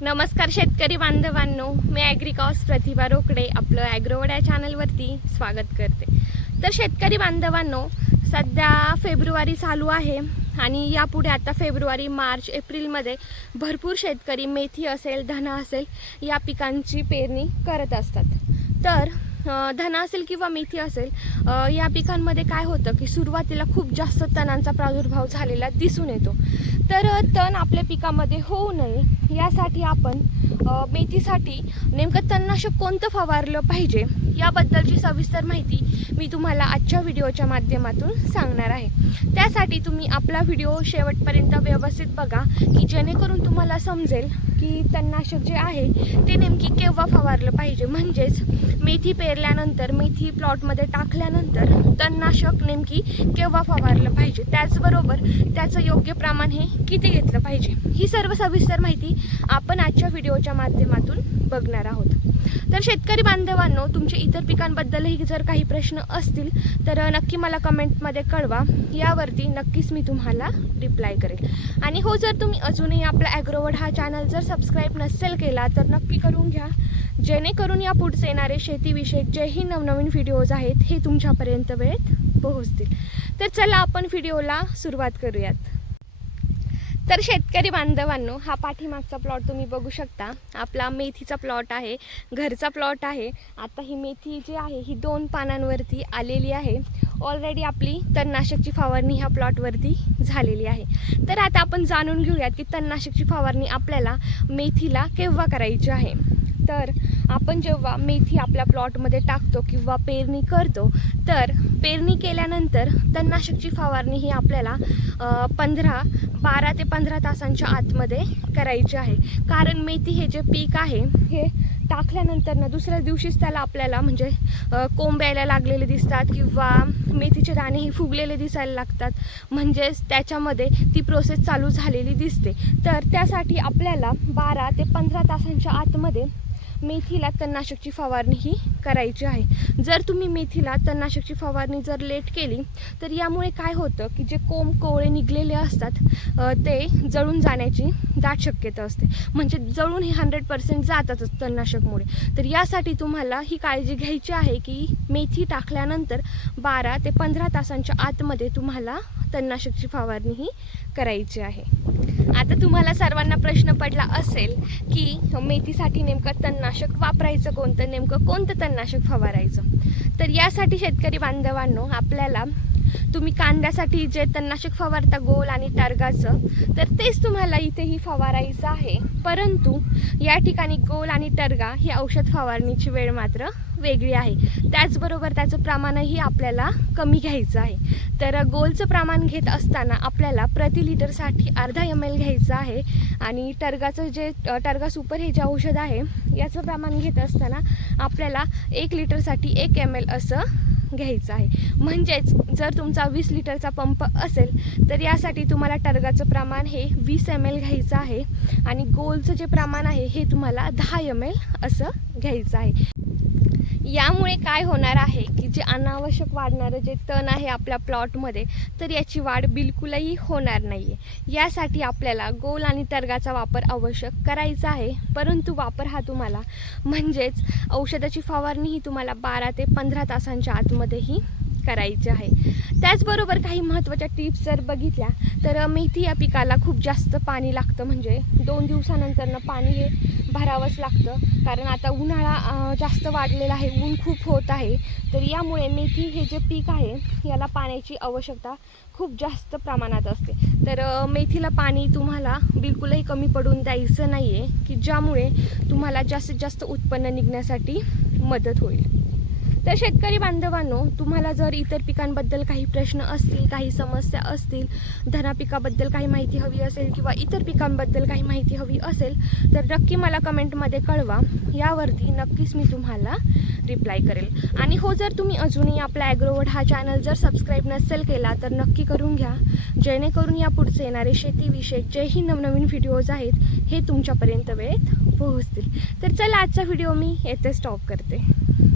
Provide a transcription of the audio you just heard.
नमस्कार शेतकरी बांधवांनो मी ॲग्रिकॉस प्रतिभा रोकडे आपलं ॲग्रोवड्या चॅनलवरती स्वागत करते. तर शेतकरी बांधवांनो सध्या फेब्रुवारी चालू आहे आणि यापुढे आता फेब्रुवारी मार्च एप्रिलमध्ये भरपूर शेतकरी मेथी असेल धना असेल या पिकांची पेरणी करत असतात. तर धना असेल किंवा मेथी असेल या पिकांमध्ये काय होतं की सुरुवातीला खूप जास्त तणांचा प्रादुर्भाव झालेला दिसून येतो. तर तण आपल्या पिकामध्ये होऊ नये यासाठी आपण मेथीसाठी नेमकं तणनाशक कोणतं फवारलं पाहिजे याबद्दलची सविस्तर माहिती मी तुम्हाला आजच्या व्हिडिओच्या माध्यमातून सांगणार आहे. त्यासाठी तुम्ही आपला व्हिडिओ शेवटपर्यंत व्यवस्थित बघा की जेणेकरून तुम्हाला समजेल की तणनाशक जे आहे ते नेमकी केव्हा फवारलं पाहिजे? म्हणजेच मेथी पेरल्यानंतर मेथी प्लॉटमध्ये टाकल्यानंतर तणनाशक नेमकी केव्हा फवारलं पाहिजे? त्याचबरोबर त्याचं योग्य प्रमाण हे किती घेतलं पाहिजे? ही सर्व सविस्तर माहिती आपण आजच्या व्हिडिओच्या माध्यमातून बघणार आहोत. तर शेतकरी बांधवांनो तुमचे इतर पिकांबद्दलही जर काही प्रश्न असतील तर नक्की मला कमेंटमध्ये कळवा. यावरती नक्कीच मी तुम्हाला रिप्लाय करेल. आणि हो जर तुम्ही अजूनही आपला ॲग्रोवर्ड हा चॅनल जर सबस्क्राईब नसेल केला तर नक्की करून घ्या. जेणेकरून या पुढचे येणारे शेतीविषयक जेही नवनवीन व्हिडिओज आहेत हे तुमच्यापर्यंत वेळेत पोहोचतील. तर चला आपण व्हिडिओला सुरुवात करूयात. तर शेतकरी बांधवांनो हा पाठीमागचा प्लॉट तुम्ही बघू शकता. आपला मेथीचा प्लॉट आहे घरचा प्लॉट आहे. आता ही मेथी जी आहे ही दोन पानांवरती आलेली आहे. ऑलरेडी आपली तणनाशकची फवारणी ह्या प्लॉटवरती झालेली आहे. तर आता आपण जाणून घेऊयात की तणनाशकची फवारणी आपल्याला मेथीला केव्हा करायची आहे? तर आपण जेव्हा मेथी आपल्या प्लॉटमध्ये टाकतो किंवा पेरणी करतो तर पेरणी केल्यानंतर तणनाशकची फवारणी ही आपल्याला पंधरा बारा ते पंधरा तासांच्या आतमध्ये करायची आहे. कारण मेथी हे जे पीक आहे हे टाकल्यानंतर ना दुसऱ्या दिवशीच त्याला आपल्याला म्हणजे कोंब यायला लागलेले दिसतात किंवा मेथीचे दाणे हे फुगलेले दिसायला लागतात. म्हणजेच त्याच्यामध्ये ती प्रोसेस चालू झालेली दिसते. तर त्यासाठी आपल्याला बारा ते पंधरा तासांच्या आतमध्ये मेथीला तणनाशकची फवारणी ही करायची आहे. जर तुम्ही मेथीला तणनाशकची फवारणी जर लेट केली तर यामुळे काय होतं की जे कोंब कोवळे निघलेले असतात ते जळून जाण्याची दाट शक्यता असते. म्हणजे जळून हे हंड्रेड पर्सेंट जातातच तणनाशकमुळे. तर यासाठी तुम्हाला ही काळजी घ्यायची आहे की मेथी टाकल्यानंतर बारा ते पंधरा तासांच्या आतमध्ये तुम्हाला तणनाशकची फवारणी ही करायची आहे. आता तुम्हाला सर्वांना प्रश्न पडला असेल की मेथीसाठी नेमकं तणनाशक वापरायचं कोणतं नेमकं कोणतं तणनाशक फवारायचं? तर यासाठी शेतकरी बांधवांनो आपल्याला तुम्ही कांद्यासाठी जे तणनाशक फवारता गोल आणि टर्गाचं तर तेच तुम्हाला इथेही फवारायचं आहे. परंतु या ठिकाणी गोल आणि टर्गा ही औषध फवारणीची वेळ मात्र वेगळी आहे. त्याचबरोबर त्याचं प्रमाणही आपल्याला कमी घ्यायचं आहे. तर गोलचं प्रमाण घेत असताना आपल्याला प्रति लिटरसाठी अर्धा एम एल घ्यायचं आहे आणि टर्गाचं जे टर्गा सुपर हे जे औषध आहे याचं प्रमाण घेत असताना आपल्याला एक लिटरसाठी एक एम एल असं घ्यायचं आहे. म्हणजेच जर तुमचा वीस लिटरचा पंप असेल तर यासाठी तुम्हाला टर्गाचं प्रमाण हे वीस एम एल घ्यायचं आहे. आणि गोलचं जे प्रमाण आहे हे तुम्हाला दहा एम एल असं घ्यायचं आहे. यामुळे काय होणार आहे की जे अनावश्यक वाढणारं जे तण आहे आपल्या प्लॉटमध्ये तर याची वाढ बिलकुलही होणार नाही आहे यासाठी आपल्याला गोल आणि तर्गाचा वापर आवश्यक करायचा आहे. परंतु वापर हा तुम्हाला म्हणजेच औषधाची फवारणी ही तुम्हाला बारा ते पंधरा तासांच्या आतमध्येही करायचे आहे. त्याचबरोबर काही महत्त्वाच्या टिप्स जर बघितल्या तर मेथी या पिकाला खूप जास्त पाणी लागतं. म्हणजे दोन दिवसानंतरनं पाणी हे भरावंच लागतं. कारण आता उन्हाळा जास्त वाढलेला आहे ऊन खूप होत आहे. तर यामुळे मेथी हे जे पीक आहे याला पाण्याची आवश्यकता खूप जास्त प्रमाणात असते. तर मेथीला पाणी तुम्हाला बिलकुलही कमी पडून द्यायचं नाही आहे की ज्यामुळे तुम्हाला जास्तीत जास्त उत्पन्न निघण्यासाठी मदत होईल. तर शेतकरी बांधवांनो तुम्हाला जर इतर पिकांबद्दल काही प्रश्न असतील काही समस्या असतील धना पिकाबद्दल काही माहिती हवी असेल किंवा इतर पिकांबद्दल काही माहिती हवी असेल तर नक्की मला कमेंटमध्ये कळवा. यावरती नक्कीच मी तुम्हाला रिप्लाय करेल. आणि हो जर तुम्ही अजूनही आपला ॲग्रोवड हा चॅनल जर सबस्क्राईब नसेल केला तर नक्की करून घ्या. जेणेकरून या पुढचे येणारे शेतीविषयक जेही नवनवीन व्हिडिओज आहेत हे तुमच्यापर्यंत वेळेत पोहोचतील. तर चला आजचा व्हिडिओ मी येथे स्टॉप करते.